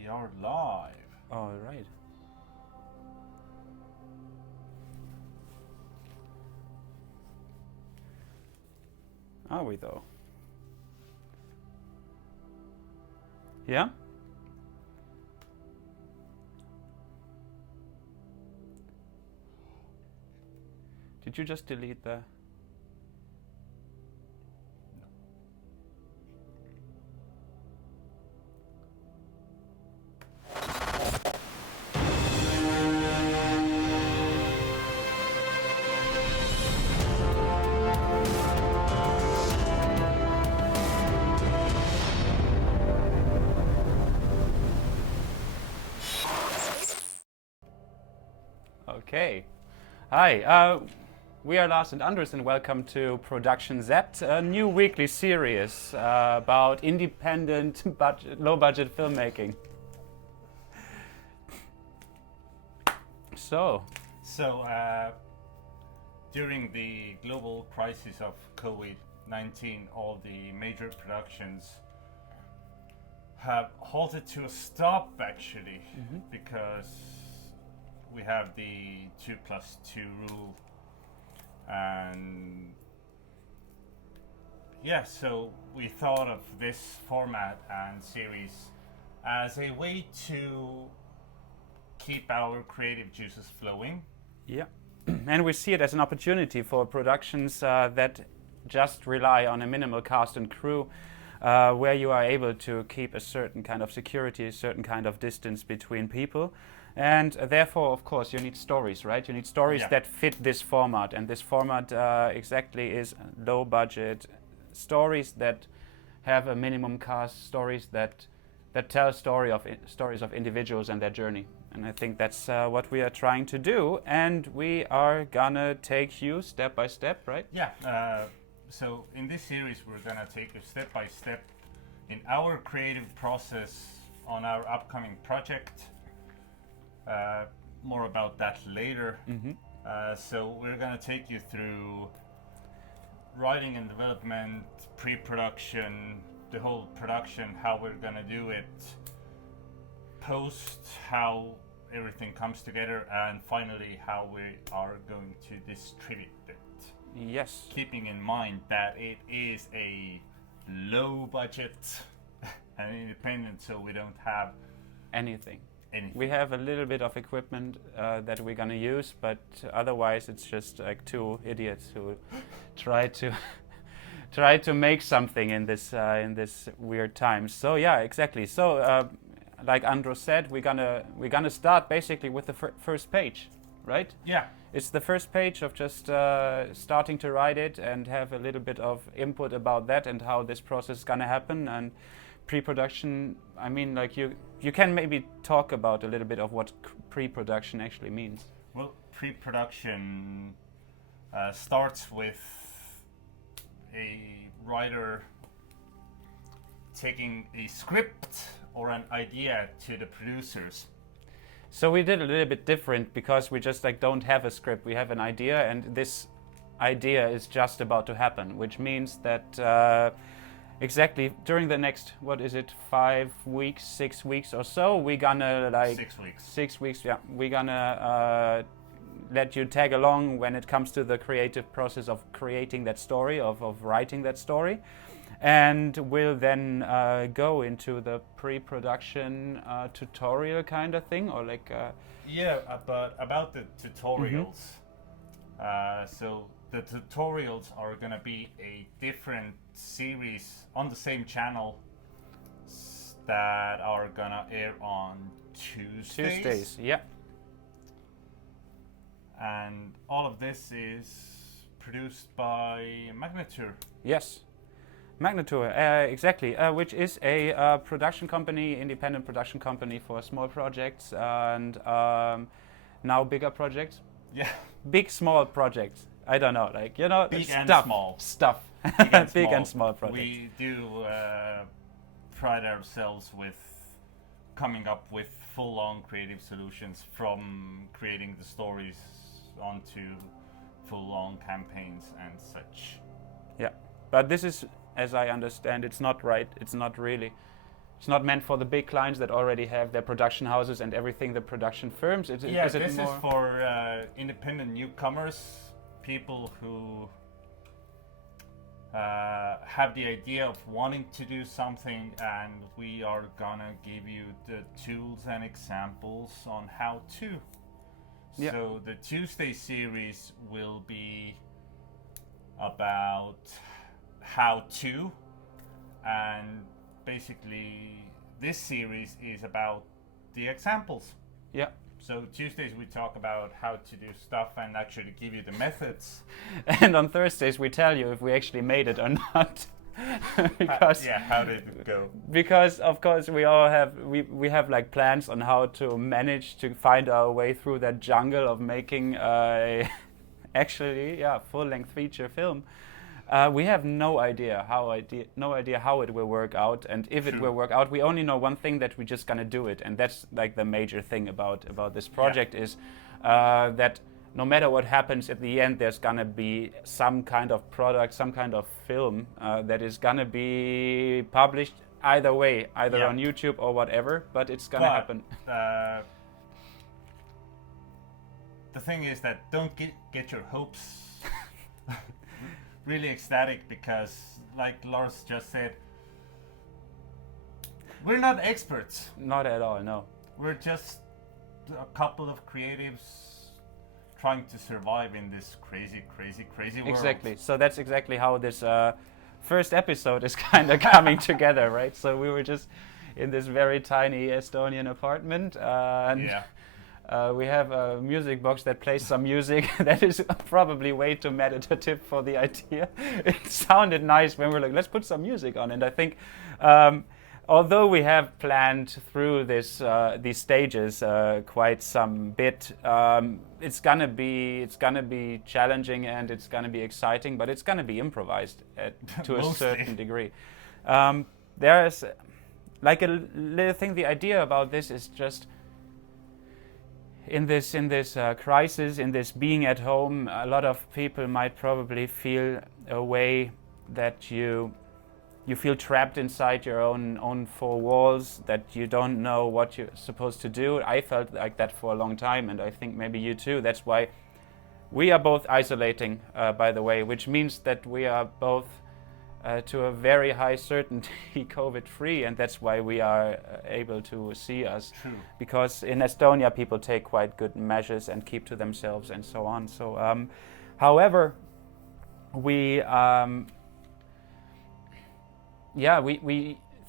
We are live. All right. Are we though? Yeah? Did you just delete the... Okay. Hi, we are Lars and Anders, and welcome to Production Z, a new weekly series about independent, low-budget filmmaking. So, during the global crisis of COVID-19, all the major productions have halted to a stop, actually, because we have the 2+2 rule, and yeah, so we thought of this format and series as a way to keep our creative juices flowing. yeah. And we see it as an opportunity for productions that just rely on a minimal cast and crew, where you are able to keep a certain kind of security, a certain kind of distance between people. And therefore, of course, you need stories, right? You need stories that fit this format. And this format exactly is low budget stories that have a minimum cast, stories that tell stories of individuals and their journey. And I think that's what we are trying to do. And we are gonna take you step by step, right? Yeah. So in this series, we're gonna take you step by step in our creative process on our upcoming project. More about that later. So we're gonna take you through writing and development, pre-production, the whole production, how we're gonna do it, post, how everything comes together, and finally how we are going to distribute it. Yes. Keeping in mind that it is a low budget and independent, so we don't have anything. We have a little bit of equipment that we're gonna use, but otherwise it's just like two idiots who try to make something in this weird times. So yeah, exactly. So like Andro said, we're gonna start basically with the first page, right? Yeah. It's the first page of just starting to write it and have a little bit of input about that and how this process is gonna happen. And pre-production, I mean, like you can maybe talk about a little bit of what pre-production actually means. Well, pre-production starts with a writer taking a script or an idea to the producers. So we did a little bit different because we just like don't have a script. We have an idea, and this idea is just about to happen, which means that exactly during the next, what is it, 5 weeks, 6 weeks or so, we're gonna like 6 weeks. 6 weeks, yeah. We're gonna let you tag along when it comes to the creative process of creating that story, of writing that story. And we'll then go into the pre-production tutorial kind of thing, or like... but about the tutorials. So the tutorials are going to be a different series on the same channel that are going to air on Tuesdays. Yeah. And all of this is produced by Magnetuur. Yes. Magnetuur, exactly, which is a production company, independent production company for small projects and now bigger projects. Yeah. Big, small projects. I don't know, like, you know, big stuff. And small. Stuff. Big and big small. And small projects. We do pride ourselves with coming up with full-on creative solutions, from creating the stories onto full-on campaigns and such. Yeah, but this is, as I understand, it's not right. It's not really It's not meant for the big clients that already have their production houses and everything, the production firms. Is it this more? is for independent newcomers, people who have the idea of wanting to do something, and we are gonna give you the tools and examples on how to. Yeah. So the Tuesday series will be about how to, and basically this series is about the examples. Yeah. So Tuesdays we talk about how to do stuff and actually give you the methods. And on Thursdays we tell you if we actually made it or not. Because how did it go? Because of course we all have we have like plans on how to manage to find our way through that jungle of making actually full-length feature film. We have no idea how it will work out, and if it will work out. We only know one thing, that we're just gonna do it, and that's like the major thing about this project is that no matter what happens at the end, there's gonna be some kind of product, some kind of film that is gonna be published either way, either on YouTube or whatever. But it's gonna happen. The thing is that don't get your hopes really ecstatic, because like Lars just said, we're not experts. Not at all, no. We're just a couple of creatives trying to survive in this crazy world. Exactly. So that's exactly how this first episode is kind of coming together, right? So we were just in this very tiny Estonian apartment, and we have a music box that plays some music that is probably way too meditative for the idea. It sounded nice when we're like, let's put some music on. And I think, although we have planned through these stages quite some bit, it's gonna be challenging and it's gonna be exciting, but it's gonna be improvised to a certain degree. There's like a little thing. The idea about this is just, in this crisis, in this being at home, a lot of people might probably feel a way that you feel trapped inside your own four walls, that you don't know what you're supposed to do. I felt like that for a long time, and I think maybe you too. That's why we are both isolating, by the way, which means that we are both to a very high certainty COVID-free, and that's why we are able to see us. True. Because in Estonia people take quite good measures and keep to themselves and so on. So, however, we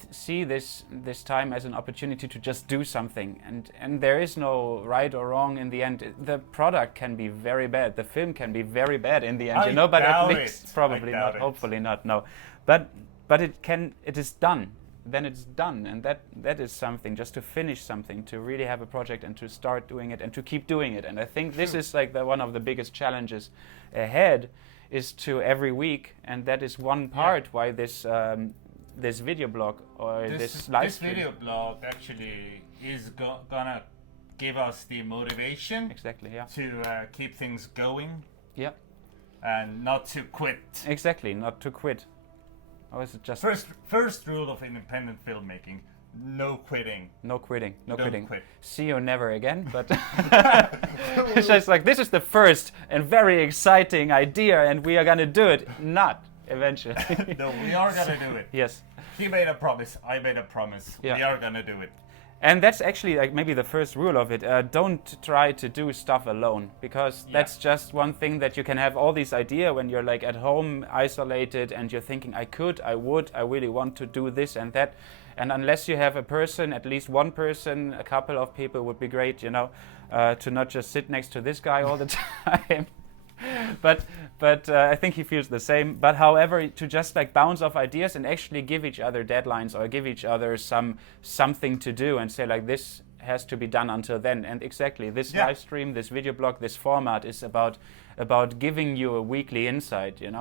see this time as an opportunity to just do something, and there is no right or wrong in the end. The product can be very bad, the film can be very bad in the end, but at least probably not, hopefully not, no. But it is done. Then it's done, and that is something, just to finish something, to really have a project and to start doing it and to keep doing it. And I think this is like one of the biggest challenges ahead, is to every week, and that is one part why this video blog or this live stream. This video blog actually is gonna give us the motivation. Exactly, yeah. To keep things going. Yeah. And not to quit. Exactly, not to quit. Or is it just first rule of independent filmmaking: no quitting. No quitting. No Don't quitting. Quit. See you never again. But it's just like, this is the first and very exciting idea, and we are gonna do it. Not eventually. No, we are gonna do it. Yes. He made a promise. I made a promise. Yeah. We are gonna do it. And that's actually like maybe the first rule of it. Don't try to do stuff alone, because that's just one thing, that you can have all these ideas when you're like at home isolated and you're thinking, I really want to do this and that. And unless you have a person, at least one person, a couple of people would be great, to not just sit next to this guy all the time. But I think he feels the same. But however, to just like bounce off ideas and actually give each other deadlines, or give each other something to do, and say like, this has to be done until then. And exactly, this live stream, this video blog, this format is about giving you a weekly insight, and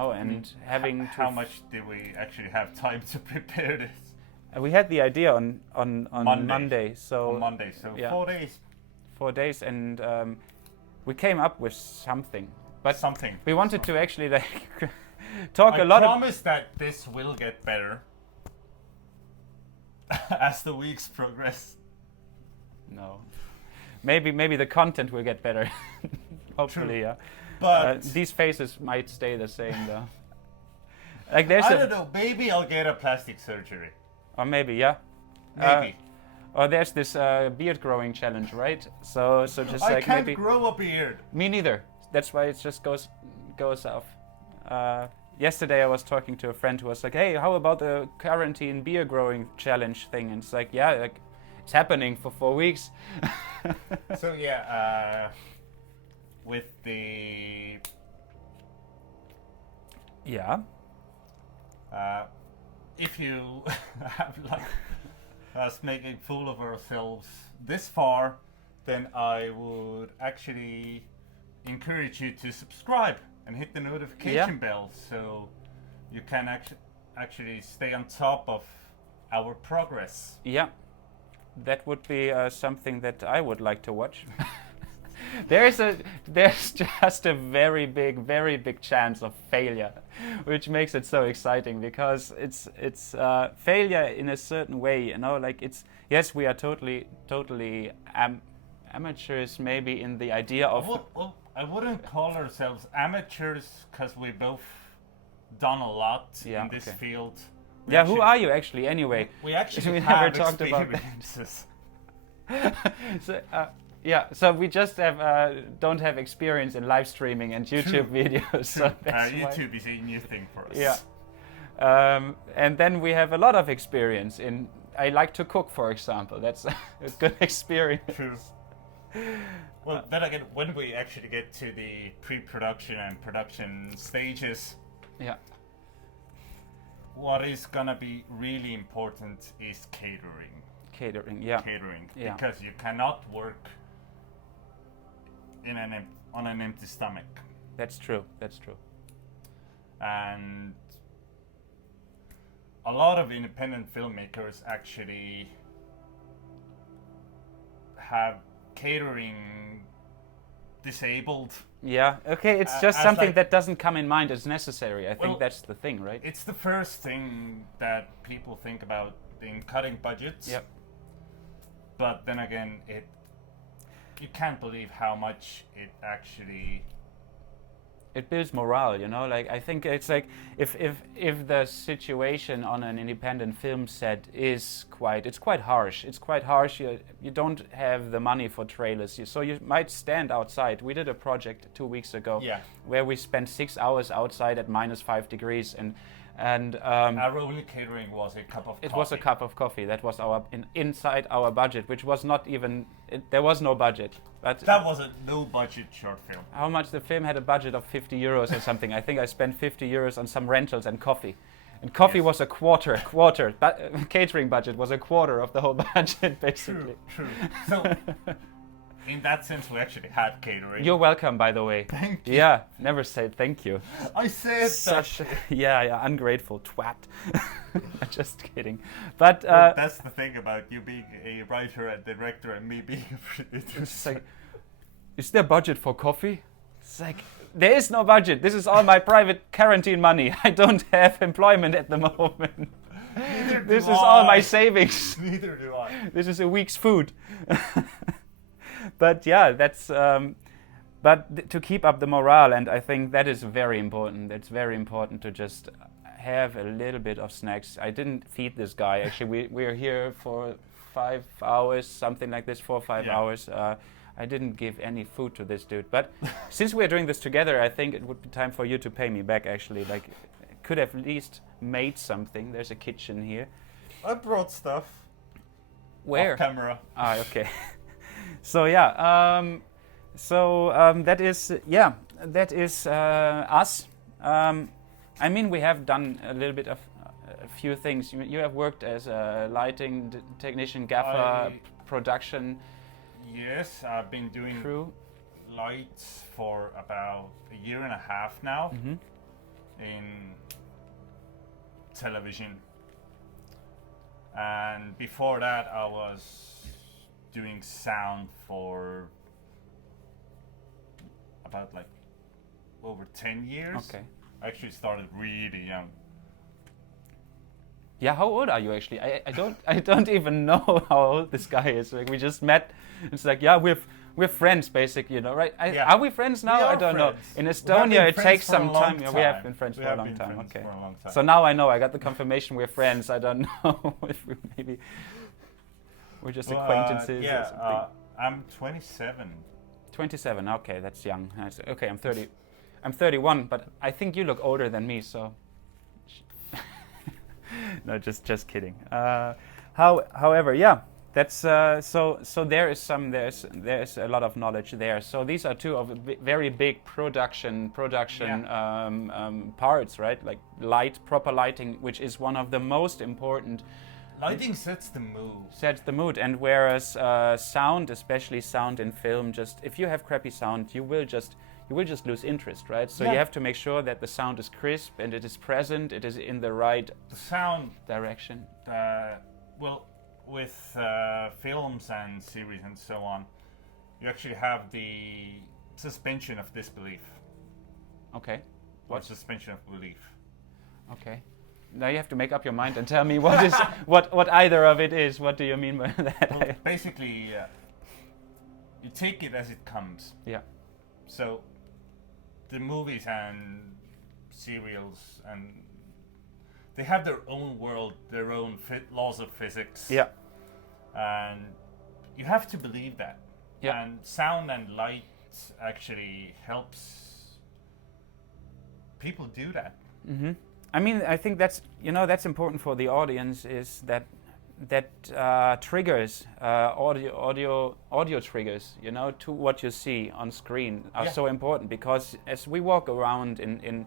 having how much did we actually have time to prepare this? We had the idea on Monday, so 4 days. 4 days, and we came up with something. But something. We wanted to actually talk a lot. I promise that this will get better. as the weeks progress. No. Maybe the content will get better. Hopefully, True. yeah. But these faces might stay the same though. Like I don't know. Maybe I'll get a plastic surgery. or maybe, yeah. Maybe. Or there's this beard growing challenge, right? So just I like can't maybe grow a beard. me neither. That's why it just goes off. Yesterday I was talking to a friend who was like, "Hey, how about the quarantine beard growing challenge thing?" And it's like, yeah, like it's happening for 4 weeks. So yeah, with the Yeah. if you have like us making fool of ourselves this far, then I would actually encourage you to subscribe and hit the notification bell so you can actually stay on top of our progress. Yeah, that would be something that I would like to watch. There's just a very big chance of failure, which makes it so exciting because it's failure in a certain way, you know. Like yes, we are totally amateurs, maybe in the idea of. Well, I wouldn't call ourselves amateurs because we both done a lot in this field. Yeah, who are you actually anyway? We actually we have never talked about experiences. So, yeah, so we just don't have experience in live streaming and YouTube videos. So that's YouTube is a new thing for us. Yeah, and then we have a lot of experience in. I like to cook, for example. That's a good experience. True. Well, then again, when we actually get to the pre-production and production stages, yeah, what is gonna be really important is catering. Catering, yeah. Catering, yeah. Because you cannot work in on an empty stomach. That's true. That's true. And a lot of independent filmmakers actually have catering disabled. Yeah, okay, it's just something that doesn't come in mind as necessary. I think that's the thing, right? It's the first thing that people think about in cutting budgets. Yep. But then again, you can't believe how much it actually. It builds morale, you know. Like I think it's like if the situation on an independent film set is quite harsh. It's quite harsh. You don't have the money for trailers, so you might stand outside. We did a project 2 weeks ago where we spent 6 hours outside at -5 degrees and our only catering was a cup of coffee. It was a cup of coffee. That was our inside our budget, which was not even. There was no budget. But that was a no-budget short film. How much the film had a budget of 50 euros or something. I think I spent 50 euros on some rentals and coffee. And coffee was a quarter. But catering budget was a quarter of the whole budget, basically. True. So, in that sense, we actually had catering. You're welcome, by the way. Thank you. Yeah, never said thank you. I said such. Yeah, ungrateful twat. Just kidding. But well, that's the thing about you being a writer and director and me being a producer. It's like, is there budget for coffee? It's like, there is no budget. This is all my private quarantine money. I don't have employment at the moment. This is all my savings. Neither do I. This is a week's food. But yeah, that's. But to keep up the morale, and I think that is very important. It's very important to just have a little bit of snacks. I didn't feed this guy. Actually, we're here for 5 hours, something like this, 4 or 5 hours. I didn't give any food to this dude. But since we're doing this together, I think it would be time for you to pay me back. Actually, like, could have at least made something. There's a kitchen here. I brought stuff. Where? Off camera. Ah, okay. So yeah. That is us. I mean, we have done a little bit of a few things. You have worked as a lighting technician, gaffer, production. Yes, I've been doing crew. Lights for about 1.5 years now in television. And before that, I was doing sound for about like over 10 years. Okay. I actually started really young. Yeah, how old are you actually? I don't even know how old this guy is. Like we just met. It's like yeah, we're friends basically, you know, right? Are we friends now? We are I don't know. friends. In We have Estonia, been it friends takes for a some long time. Yeah, we have time. been friends We for a have long been time. friends Okay. for a long time. So now I know. I got the confirmation we're friends. I don't know if we maybe we're just acquaintances. Yeah, or something. I'm 27. 27. Okay, that's young. Okay, I'm 30. I'm 31, but I think you look older than me. So no, just kidding. However, yeah, that's so there's a lot of knowledge there. So these are two of very big production parts, right? Like proper lighting, which is one of the most important. Lighting sets the mood. Sets the mood, and whereas sound, especially sound in film, just if you have crappy sound, you will just lose interest, right? So you have to make sure that the sound is crisp and it is present, it is in the right sound direction. Well, with films and series and so on, you actually have the suspension of disbelief. Okay. What suspension of belief? Okay. Now you have to make up your mind and tell me what is what either of it is. What do you mean by that? Well, basically, you take it as it comes. Yeah. So the movies and serials, and they have their own world, their own laws of physics. Yeah. And you have to believe that. Yeah. And sound and light actually helps people do that. Mm-hmm. I mean, I think that's important for the audience, is that triggers, audio triggers, to what you see on screen are so important, because as we walk around in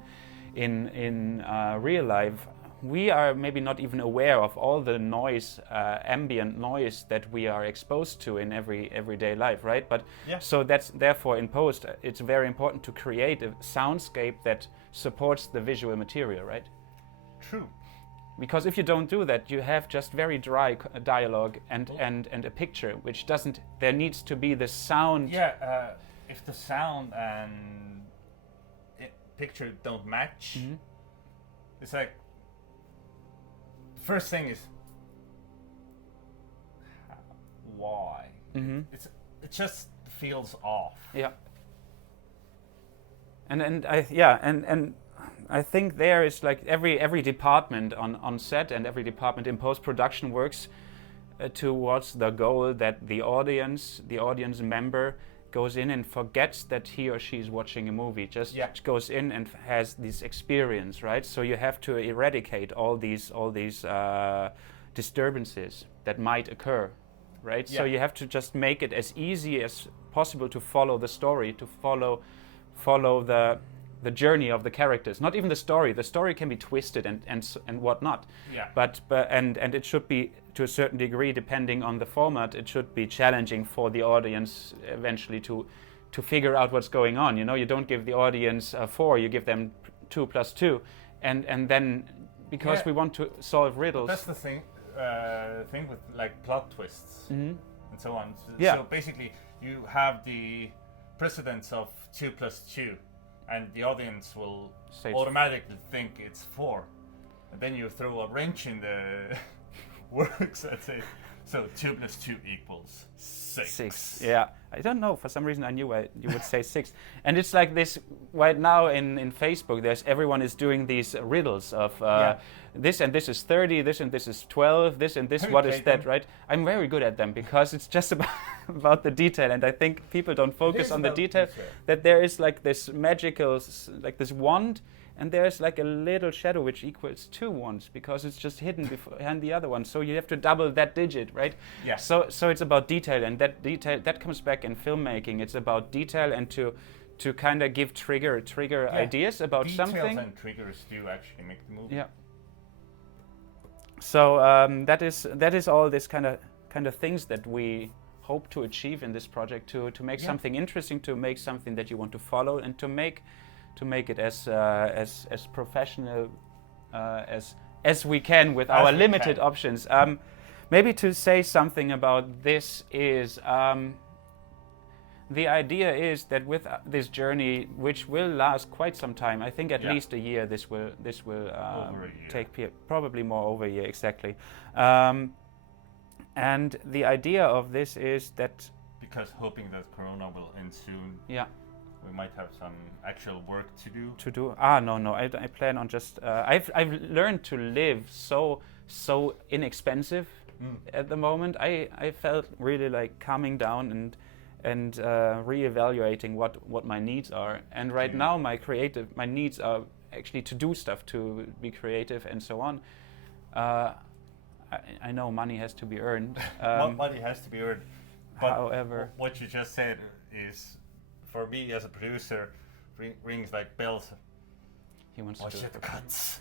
real life, we are maybe not even aware of all the noise, ambient noise that we are exposed to in everyday life, right? But so that's therefore in post, it's very important to create a soundscape that supports the visual material, right? True. Because if you don't do that, you have just very dry dialogue and a picture, which doesn't. There needs to be the sound. Yeah. If the sound and picture don't match, it's like first thing is why? It just feels off. Yeah. And I think there is like every department on set and every department in post-production works towards the goal that the audience member goes in and forgets that he or she is watching a movie. Just goes in and has this experience, right? So you have to eradicate all these disturbances that might occur, right? So you have to just make it as easy as possible to follow the story, to follow the journey of the characters. Not even the story. The story can be twisted and whatnot. Yeah. But it should be, to a certain degree, depending on the format, it should be challenging for the audience eventually to figure out what's going on. You don't give the audience 4, you give them 2 + 2, and then because we want to solve riddles. But that's the thing with like plot twists and so on. Yeah. So basically, you have the precedence of 2 + 2. And the audience will automatically think it's 4. And then you throw a wrench in the works, let's say. So 2 + 2 = 6. Yeah. I don't know. For some reason I knew you would say 6. And it's like this right now in Facebook, everyone is doing these riddles of this and this is 30, this and this is 12, this and this, what is that, right? I'm very good at them because it's just about the detail, and I think people don't focus on the detail. That there is like this magical, like this wand, and there's like a little shadow which equals 2 wands because it's just hidden behind the other one. So you have to double that digit, right? Yeah. So it's about detail, and that detail that comes back in filmmaking. It's about detail and to kind of give trigger ideas about something. Details and triggers do actually make the movie. Yeah. So that is all this kind of things that we hope to achieve in this project, to make something interesting, to make something that you want to follow, and to make it as professional as we can with our limited options. the idea is that with this journey, which will last quite some time, I think at least a year, this will Over a year. take probably more over a year, exactly. And the idea of this is that, because hoping that Corona will end soon, yeah, we might have some actual work to do. No, I plan on just I've learned to live so inexpensive at the moment. I felt really like calming down and reevaluating what my needs are, and right now my needs are actually to do stuff, to be creative and so on. I know money has to be earned. Money has to be earned. But however, what you just said is, for me as a producer, rings like bells. he wants to Budget do cuts.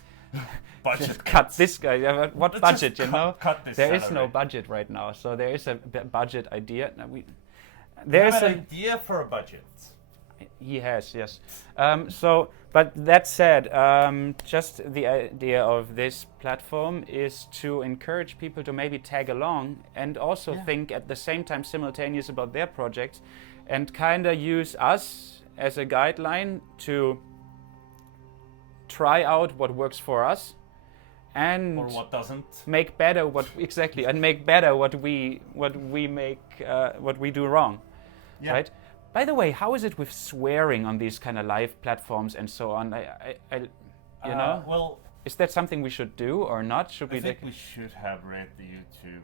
Budget just cut this guy. What Let's budget? just You know, cut this there is salary. no budget right now. So there is a budget idea. Now You there's have a an idea for a budget. He has, yes. But that said, just the idea of this platform is to encourage people to maybe tag along and also think at the same time simultaneous about their projects, and kind of use us as a guideline to try out what works for us and Or what doesn't. make better what we do wrong. Yeah. Right? By the way, how is it with swearing on these kind of live platforms and so on? You know, Well, is that something we should do or not? Should I we? think we should have read the YouTube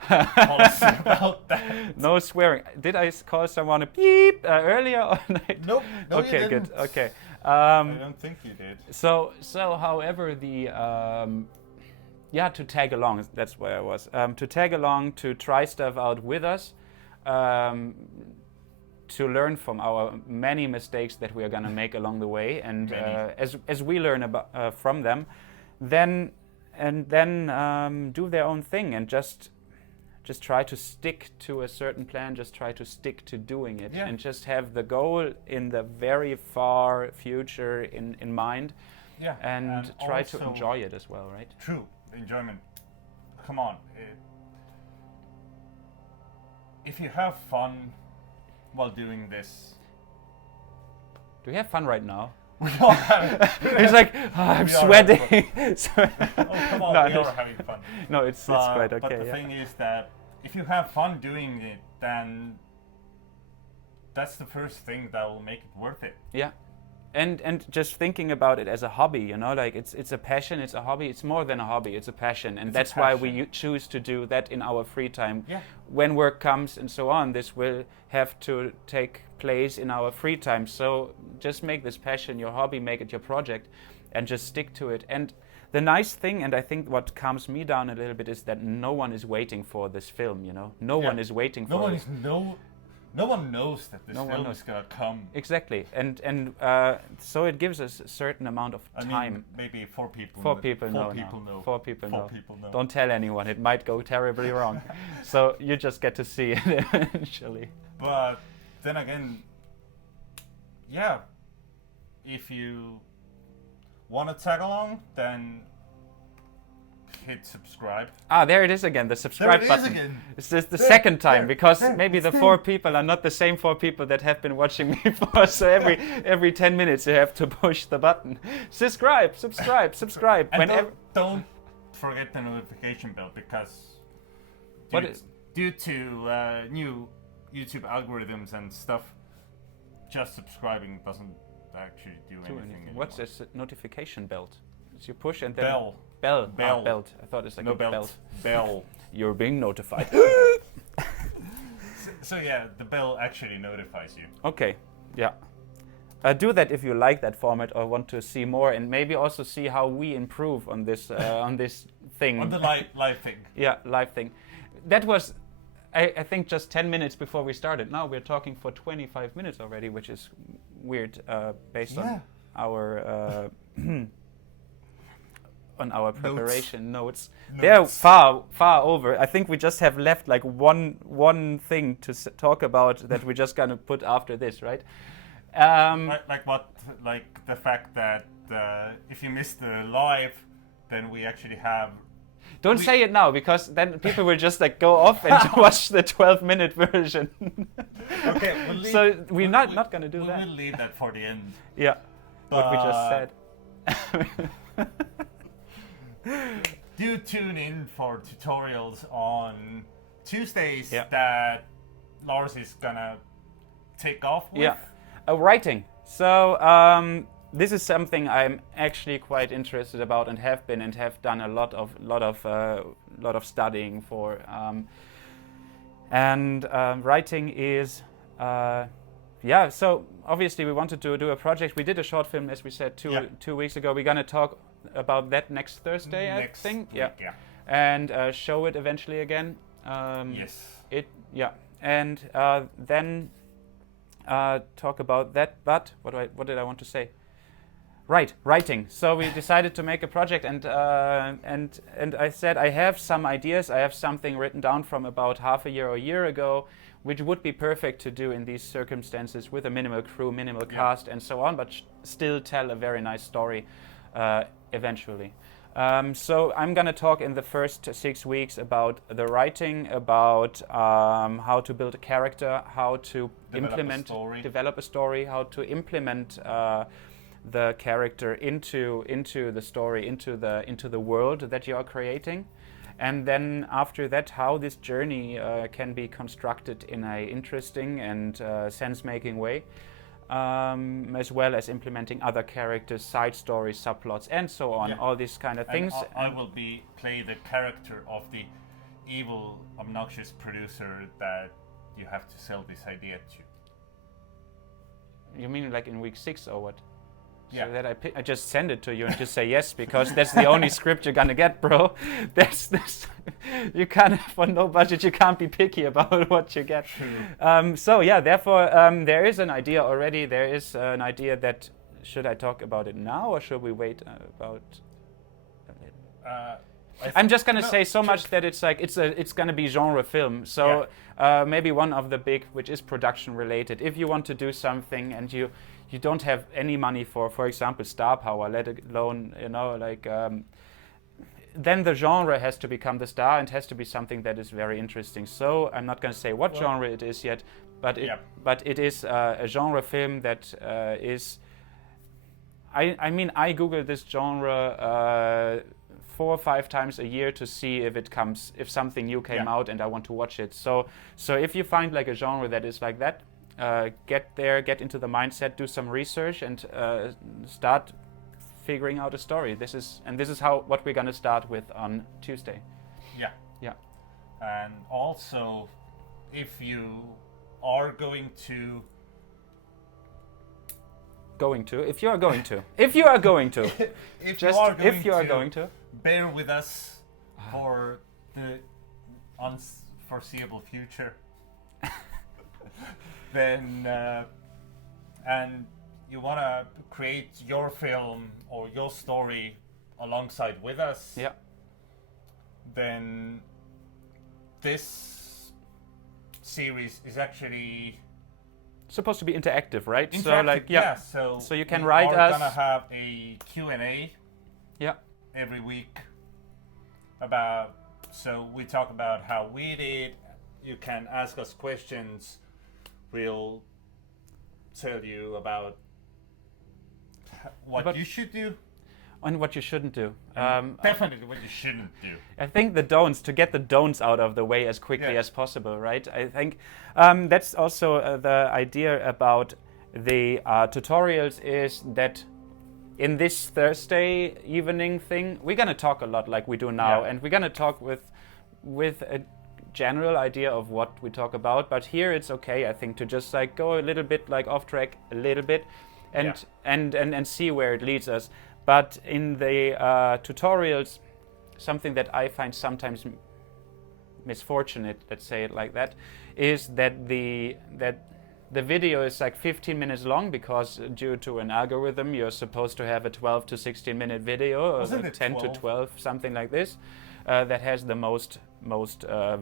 policy about that. No swearing. Did I call someone a beep earlier or not? Nope. No, Okay, you good. didn't. Okay. I don't think you did. So, however, to tag along. That's where I was. To tag along, to try stuff out with us, to learn from our many mistakes that we are gonna make along the way, and as we learn about from them, then do their own thing and just try to stick to a certain plan. Just try to stick to doing it, and just have the goal in the very far future in mind. Yeah. And try to also- enjoy it as well, right? True. Enjoyment. Come on. If you have fun while doing this, Do we have fun right now? we all have. It's like, I'm We are sweating. Oh, come on, No, we are having fun. No, it's quite okay. But the yeah. thing is that if you have fun doing it, then that's the first thing that will make it worth it. Yeah, and just thinking about it as a hobby, you know, like it's a passion, it's a hobby, it's more than a hobby, it's a passion, and It's a that's why we passion. choose to do that in our free time. Yeah. When work comes and so on, this will have to take place in our free time. So just make this passion your hobby, make it your project, and just stick to it. And the nice thing, and I think what calms me down a little bit, is that no one is waiting for this film, you know. No one is waiting for it. No one knows that this No one film knows. is gonna come. Exactly, and so it gives us a certain amount of I time. mean, maybe four people. Four people know. Four people know. Don't tell anyone; it might go terribly wrong. So you just get to see it eventually. But then again, yeah, if you want to tag along, then hit subscribe. There it is again, the subscribe There it is button. again. It's just the There, second time, there, because there, maybe the it's four there. people are not the same four people that have been watching me before. So every 10 minutes you have to push the button. Subscribe. And Whenever. don't forget the notification bell, because What due, is- due to new YouTube algorithms and stuff, just subscribing doesn't actually do anything anymore. What's this notification belt? So you push and then Bell. Bell. Bell. Belt. I thought it's like No a belt. belt. Bell. You're being notified. So yeah, the bell actually notifies you. Okay. Yeah. Do that if you like that format or want to see more, and maybe also see how we improve on this on this thing. On the live thing. Yeah, live thing. That was, I think, just 10 minutes before we started. Now we're talking for 25 minutes already, which is weird based on our on our preparation notes. They're far over. I think we just have left like one thing to talk about that we're just gonna put after this, right? Like what? Like the fact that if you miss the live, then we actually have Don't say it now, because then people will just like go off and watch the 12-minute version. Okay, we'll leave, So we're not going to do that. We'll leave that for the end. Yeah, what we just said. Do tune in for tutorials on Tuesdays Yeah. that Lars is gonna take off with. Yeah, writing. So this is something I'm actually quite interested about, and have done a lot of studying for. Writing is, So obviously we wanted to do a project. We did a short film, as we said, two weeks ago. We're gonna talk about that next Thursday, I think. Week, yeah. And show it eventually again. Yes. And then talk about that. But what did I want to say? Right, writing. So we decided to make a project, and I said I have some ideas. I have something written down from about half a year or a year ago, which would be perfect to do in these circumstances with a minimal crew, minimal cast, and so on, but still tell a very nice story eventually. So I'm going to talk in the first 6 weeks about the writing, about how to build a character, how to develop a story, how to implement the character into the story, into the world that you are creating. And then after that, how this journey can be constructed in an interesting and sense-making way. As well as implementing other characters, side stories, subplots, and so on, all these kind of things. I will play the character of the evil, obnoxious producer that you have to sell this idea to. You mean like in week 6 or what? Yeah. So that I just send it to you and just say yes, because that's the only script you're gonna get, bro. That's you can't, for no budget, you can't be picky about what you get. So yeah, therefore there is an idea already. There is an idea that, should I talk about it now or should we wait about? I'm just gonna say so much that it's like it's gonna be genre film. So maybe one of the big, which is production related. If you want to do something and you don't have any money for example, star power, let alone, then the genre has to become the star and has to be something that is very interesting. So I'm not going to say what genre it is yet, but it is a genre film that is. I Google this genre 4 or 5 times a year to see if something new came out and I want to watch it. So if you find like a genre that is like that. Get into the mindset, do some research, and start figuring out a story. This is what we're gonna start with on Tuesday. Yeah. And also, if you are going to, bear with us for the unforeseeable future. Then and you want to create your film or your story alongside with us, then this series is actually supposed to be interactive, right? So so you can write us. We're gonna have a Q&A every week about, so we talk about how we did. You can ask us questions. We'll tell you about what you should do and what you shouldn't do. Definitely what you shouldn't do. I think the don'ts, to get the don'ts out of the way as quickly as possible, right? I think that's also the idea about the tutorials, is that in this Thursday evening thing, we're going to talk a lot like we do now, and we're going to talk with a general idea of what we talk about, but here it's okay, I think, to just like go a little bit like off track a little bit and see where it leads us. But in the tutorials, something that I find sometimes misfortunate, let's say it like that, is that the video is like 15 minutes long, because due to an algorithm you're supposed to have a 12 to 16 minute video, or 10 to 12, something like this, that has the most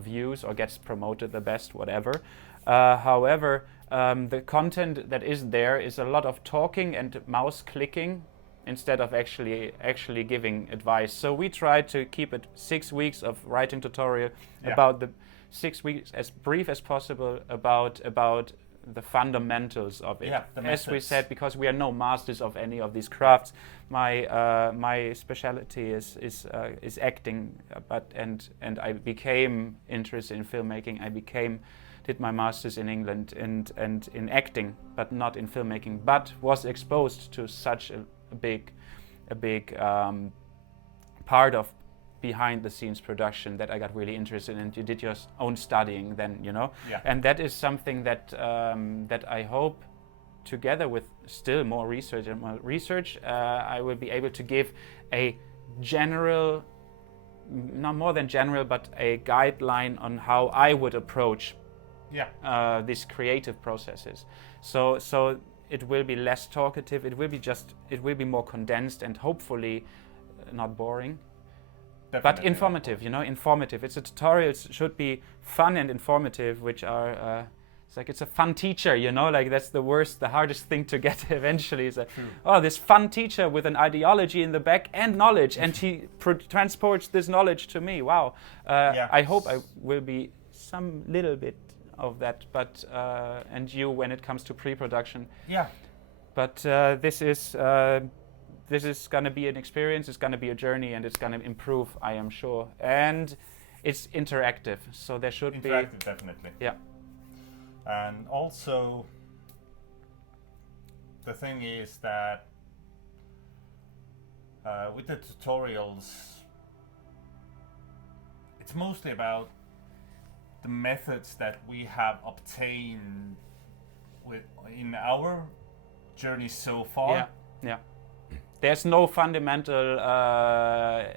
views or gets promoted the best, whatever. However, the content that is there is a lot of talking and mouse clicking, instead of actually giving advice. So we try to keep it 6 weeks of writing tutorial about the 6 weeks as brief as possible about the fundamentals of it. Yeah, the as we methods. said, because we are no masters of any of these crafts. My specialty is acting, and I became interested in filmmaking. Did my masters in England and in acting, but not in filmmaking. But was exposed to such a big part of behind the scenes production that I got really interested in. You did your own studying then, you know, and that is something that I hope, together with still more research, I will be able to give a general, not more than general, but a guideline on how I would approach these creative processes. So it will be less talkative. It will be more condensed and hopefully not boring. Definitely. But informative, you know, informative. It's a tutorial. It should be fun and informative, which are, it's a fun teacher, you know, like that's the hardest thing to get eventually is this fun teacher with an ideology in the back and knowledge, and he transports this knowledge to me. Wow. I hope I will be some little bit of that, but, and you when it comes to pre-production. Yeah. But this is going to be an experience, it's going to be a journey, and it's going to improve, I am sure. And it's interactive, so there should be... Interactive, definitely. Yeah. And also, the thing is that with the tutorials, it's mostly about the methods that we have obtained in our journey so far. Yeah. There's no fundamental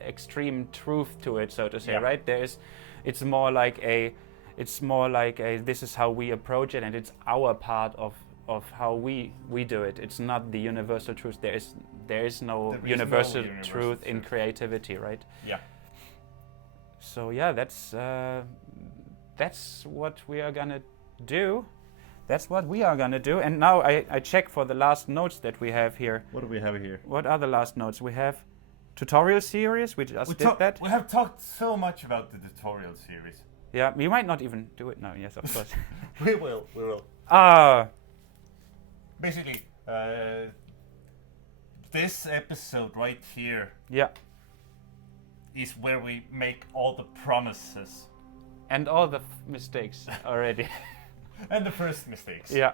extreme truth to it, so to say, right? It's more like a this is how we approach it, and it's our part of how we do it. It's not the universal truth. There is no universal truth in creativity, right? Yeah. So yeah, that's what we are gonna do. That's what we are gonna do. And now I check for the last notes that we have here. What do we have here? What are the last notes? We have tutorial series. We just did that. We have talked so much about the tutorial series. Yeah, we might not even do it now. Yes, of course. We will. Basically, this episode right here. Yeah. Is where we make all the promises. And all the mistakes already. And the first mistakes. Yeah.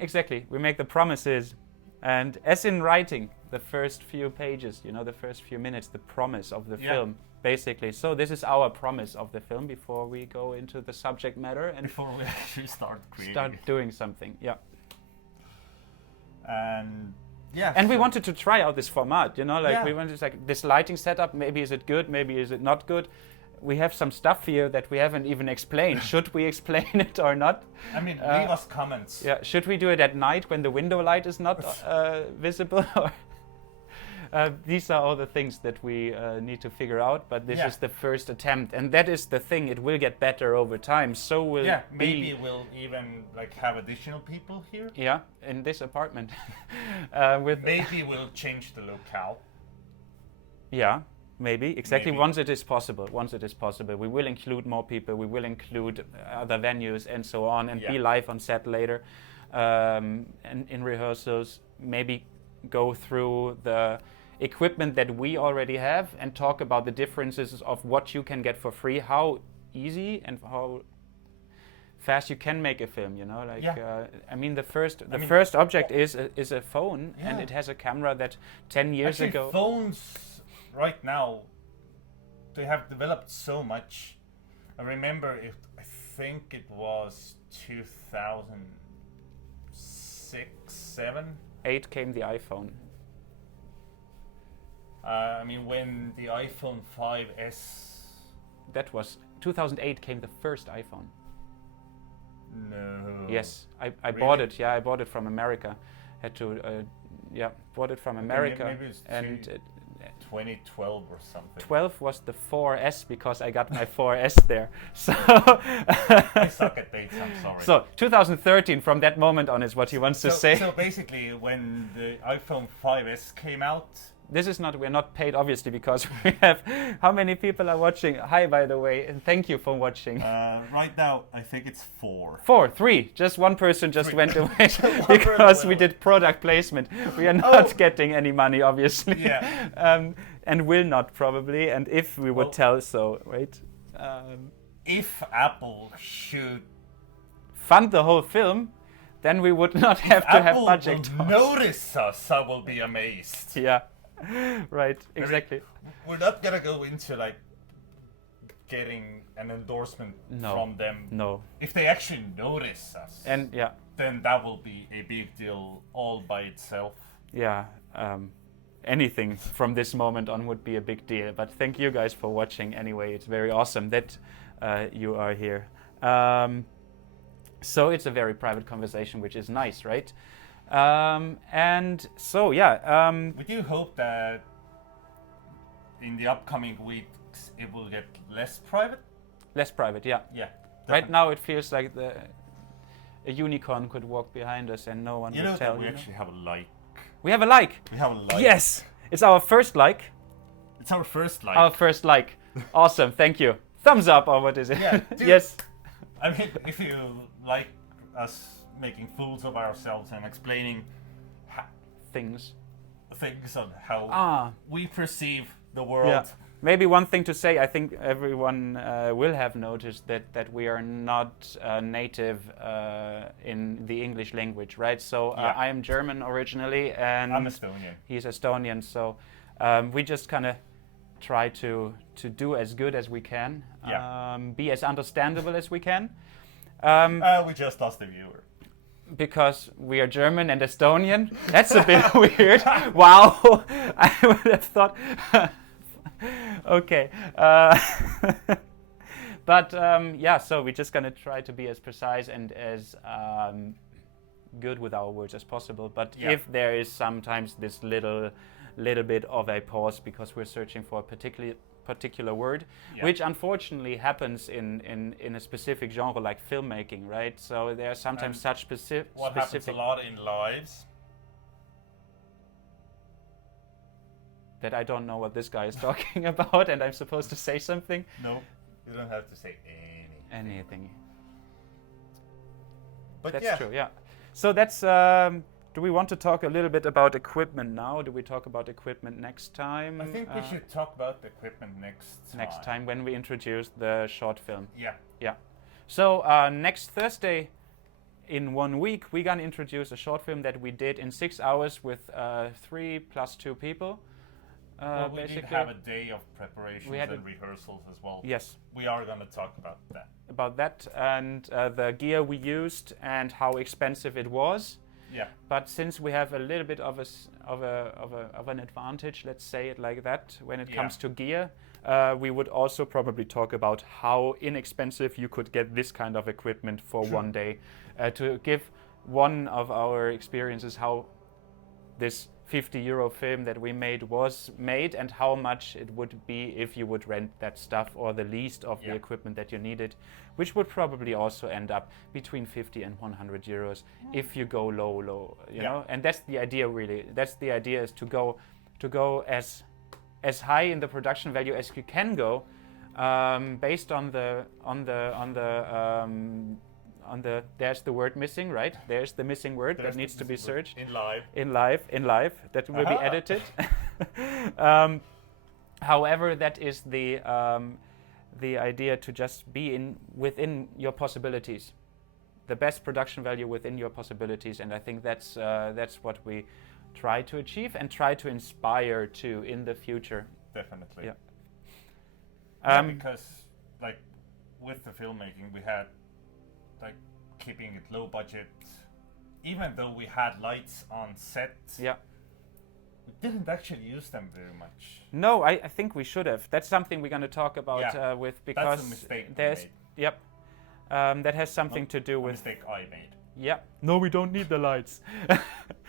Exactly. We make the promises, and as in writing, the first few pages, you know, the first few minutes, the promise of the film, basically. So this is our promise of the film before we go into the subject matter and before we actually start creating. Start doing something. Yeah. And we wanted to try out this format, you know, like we wanted to this lighting setup. Maybe is it good? Maybe is it not good? We have some stuff here that we haven't even explained. Should we explain it or not? I mean, leave us comments. Yeah, should we do it at night when the window light is not visible? These are all the things that we need to figure out, but this is the first attempt, and that is the thing. It will get better over time. So will maybe we'll even have additional people here. Yeah, in this apartment. Maybe we'll change the locale. Yeah. Maybe, exactly. Once it is possible, we will include more people, we will include other venues and so on, and be live on set later, and in rehearsals, maybe go through the equipment that we already have and talk about the differences of what you can get for free, how easy and how fast you can make a film, you know, like I mean the first object is a phone, and it has a camera that 10 years ago. Phones right now, they have developed so much. I remember I think it was 2006, 7. 8 came the iPhone. I mean, when the iPhone 5S... That was 2008 came the first iPhone. No. Yes, I bought it. Yeah, I bought it from America. Had to, bought it from America, maybe it's and 2012 or something. 12 was the 4S because I got my 4S there. So I suck at dates, I'm sorry. So 2013, from that moment on, is what he wants to say. So basically, when the iPhone 5S came out, this is not, we're not paid obviously because we have, how many people are watching? Hi, by the way, and thank you for watching. Right now, I think it's 4. 4, 3, just one person just 3. went away because we did product placement. We are not getting any money, obviously. Yeah. And will not probably, and if we would tell so, right? If Apple should fund the whole film, then we would not have to have budget talks. talks. Notice us, I will be amazed. Yeah. Right, exactly. We're not gonna go into like getting an endorsement from them. No. If they actually notice us, and then that will be a big deal all by itself. Yeah. Anything from this moment on would be a big deal. But thank you guys for watching anyway. It's very awesome that you are here. So it's a very private conversation, which is nice, right? And so, yeah. We do hope that in the upcoming weeks it will get less private. Less private, yeah. Yeah. Definitely. Right now it feels like a unicorn could walk behind us and no one would tell. We actually have a like. We have a like. We have a like. Yes, it's our first like. It's our first like. Our first like. Awesome, thank you. Thumbs up, or what is it? Yeah. Yes. I mean, if you like us making fools of ourselves and explaining things on how we perceive the world. Yeah. Maybe one thing to say, I think everyone will have noticed that we are not native in the English language, right? So I am German originally, and I'm Estonian. He's Estonian, so we just kind of try to do as good as we can, be as understandable as we can. We just lost a viewer. Because we are German and Estonian? That's a bit weird. Wow, I would have thought... Okay. But yeah, so we're just going to try to be as precise and as good with our words as possible. But if there is sometimes this little bit of a pause because we're searching for a particular word, which unfortunately happens in a specific genre like filmmaking, right? So there are sometimes such specific... What happens a lot in lives? That I don't know what this guy is talking about and I'm supposed to say something? No, you don't have to say anything. But that's true, yeah. So that's... do we want to talk a little bit about equipment now? Do we talk about equipment next time? I think we should talk about the equipment next time when we introduce the short film. Yeah. Yeah. So next Thursday in 1 week, we're going to introduce a short film that we did in 6 hours with 3 plus 2 people. Well, we did have a day of preparations and rehearsals as well. Yes. We are going to talk about that. About that and the gear we used and how expensive it was. Yeah. But since we have a little bit of an advantage, let's say it like that, when it comes to gear, we would also probably talk about how inexpensive you could get this kind of equipment for one day. To give one of our experiences how this €50 film that we made was made and how much it would be if you would rent that stuff or the least of the equipment that you needed, which would probably also end up between 50 and €100 if you go low, you know. And that's the idea, really. That's the idea, is to go as high in the production value as you can go, based on the there's the word missing, right? There's the missing word that needs to be searched. In live. That will be edited. However, that is the idea, to just be within your possibilities, the best production value within your possibilities, and I think that's what we try to achieve and try to inspire to in the future. Definitely. Yeah. Because like with the filmmaking, we had like keeping it low budget, even though we had lights on set. Yeah. We didn't actually use them very much. No, I think we should have. That's something we're going to talk about because that's a mistake we made. that has something to do with a mistake I made. Yeah. No, we don't need the lights.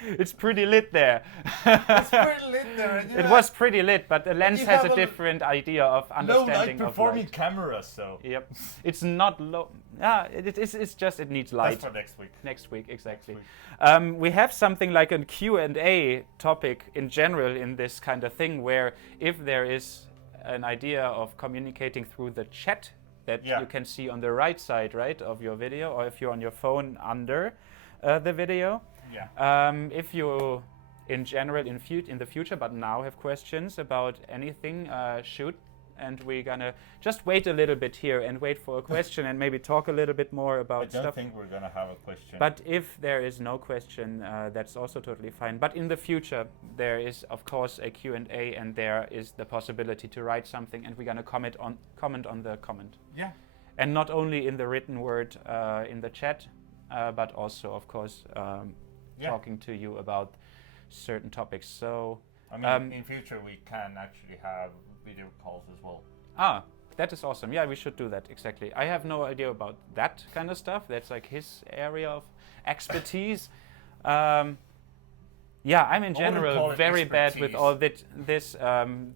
It's pretty lit there. It's pretty lit there. It was pretty lit, but the lens you has have a a different idea of low understanding light of performing light. camera, so Yep. It's not low. Yeah, it's just it needs light. that's for next week. Next week, exactly. Next week. We have something like a Q&A topic in general in this kind of thing, where if there is an idea of communicating through the chat that Yeah. you can see on the right side, right, of your video, or if you're on your phone under the video. Yeah. If you, in general, in the future, but now have questions about anything, shoot. And we're gonna just wait a little bit here and wait for a question and maybe talk a little bit more about I don't stuff. think we're gonna have a question. But if there is no question, that's also totally fine. But in the future, there is, of course, a Q&A, and there is the possibility to write something, and we're going to comment on the comment. yeah. And not only in the written word in the chat, but also, of course, Yeah. talking to you about certain topics. So, I mean, in future we can actually have video calls as well. that is awesome. Yeah, we should do that, exactly. I have no idea about that kind of stuff. That's like his area of expertise. Yeah, I'm in general very bad with all this.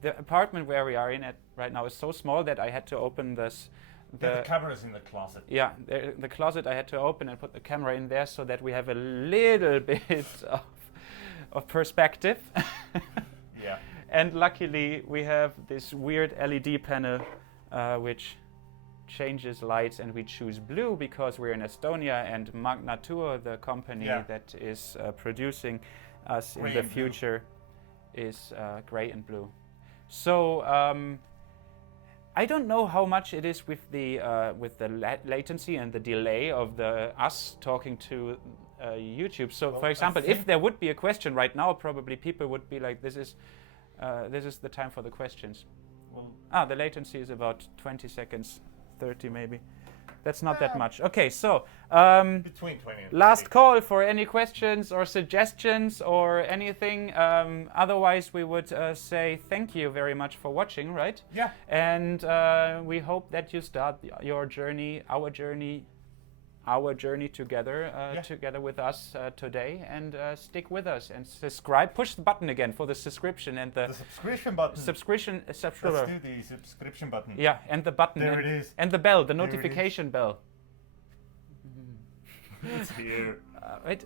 The apartment where we are in at right now is so small that I had to open this. The camera's in the closet. Yeah, the closet I had to open and put the camera in there so that we have a little bit of perspective. Yeah. And luckily we have this weird LED panel which changes lights, and we choose blue because we're in Estonia, and Magnetuur, the company that is producing us in the future, is gray and blue. So I don't know how much it is with the latency and the delay of us talking to YouTube. So, Well, for example, if there would be a question right now, probably people would be like, "This is the time for the questions." Well, The latency is about 20 seconds, 30 maybe. That's not that much. Okay, so between 20 and last 30. call for any questions or suggestions or anything. Otherwise, we would say thank you very much for watching, right? Yeah. And we hope that you start your journey, our journey together, together with us today, and stick with us and subscribe. Push the button again for the subscription and the subscription button. Let's do the subscription button. Yeah, and the button. There and, it is. And the bell, the There it notification bell. It's here. Wait.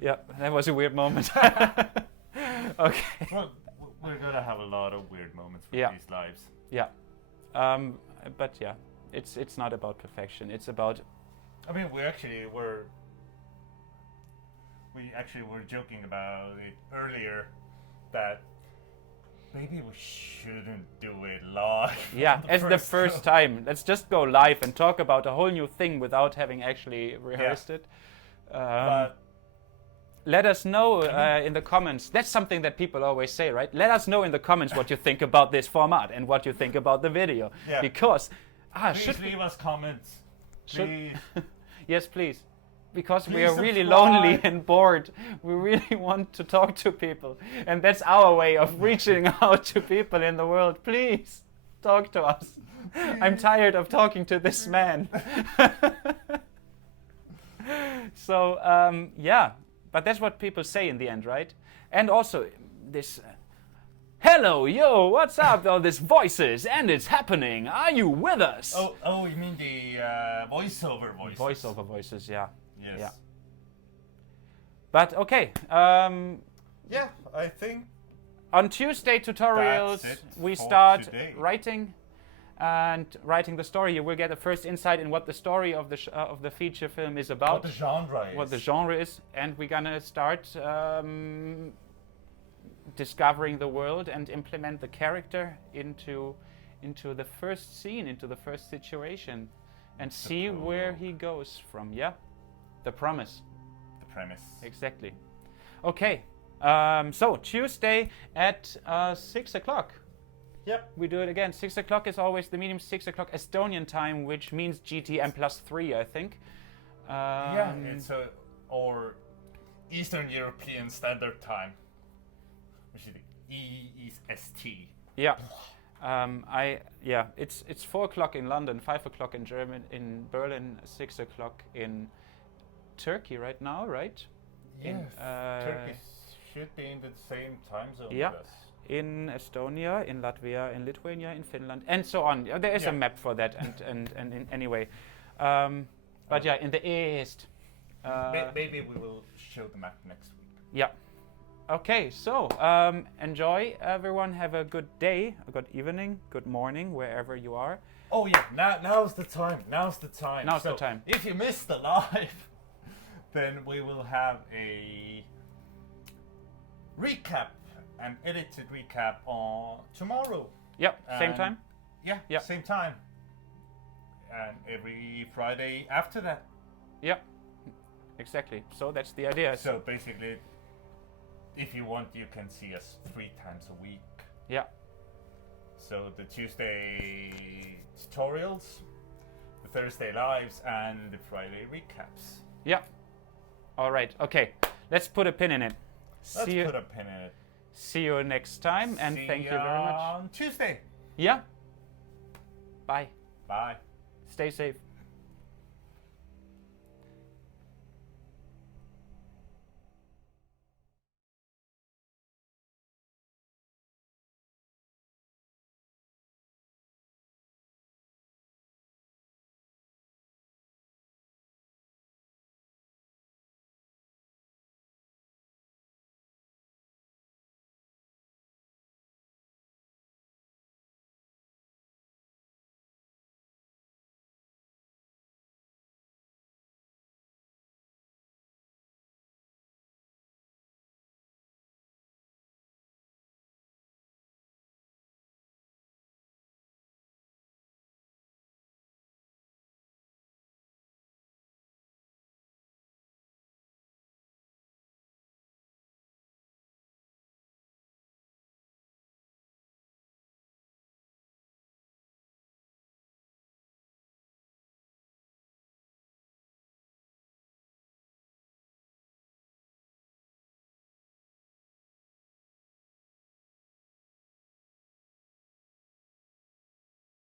Yeah, that was a weird moment. Okay. Well, we're gonna have a lot of weird moments with these lives. Yeah. But yeah, it's not about perfection. It's about. I mean, we actually were joking about it earlier that maybe we shouldn't do it live. Yeah, as the first time. Let's just go live and talk about a whole new thing without having actually rehearsed it. But let us know in the comments. That's something that people always say, right? Let us know in the comments what you think about this format and what you think about the video. Yeah. Because please leave us comments. Please. Yes, please. Because we Please are really subscribe. lonely and bored. We really want to talk to people. And that's our way of reaching out to people in the world. Please, talk to us. I'm tired of talking to this man. So, yeah. But that's what people say in the end, right? And also, this... Hello, yo, what's up? All these voices, and it's happening. Are you with us? Oh, you mean the voiceover voices? Voiceover voices, yeah. Yes. Yeah. But okay. Yeah, I think On Tuesday tutorials, that's it we for start today. writing the story. You will get a first insight in what the story of the feature film is about. what the genre is. What the genre is, and we're gonna start discovering the world and implement the character into the first scene, into the first situation, and see where he goes from. Yeah, the promise. The premise. Exactly. Okay. So Tuesday at 6 o'clock. Yep. We do it again. 6 o'clock is always the medium. 6 o'clock Estonian time, which means GTM plus 3, I think. Yeah, it's or Eastern European Standard Time, which is EST. Yeah. It's 4 o'clock in London, 5 o'clock in Berlin, 6 o'clock in Turkey right now, right? Yes. Turkey should be in the same time zone Yeah. with us. In Estonia, in Latvia, in Lithuania, in Finland, and so on. There is a map for that, and in anyway. But in the east. Maybe we will show the map next week. Yeah. Okay, so enjoy, everyone. Have a good day, a good evening, good morning, wherever you are. Oh yeah, now's the time. Now's the time. If you missed the live, then we will have a recap, an edited recap on tomorrow. Yep, same time. Yeah, same time. And every Friday after that. Yeah, exactly. So that's the idea. So basically, if you want, you can see us 3 times a week. Yeah. So the Tuesday tutorials, the Thursday lives, and the Friday recaps. Yeah. All right. Okay. Let's put a pin in it. Let's put a pin in it. See you next time, and thank you very much. On Tuesday. Yeah. Bye. Bye. Stay safe.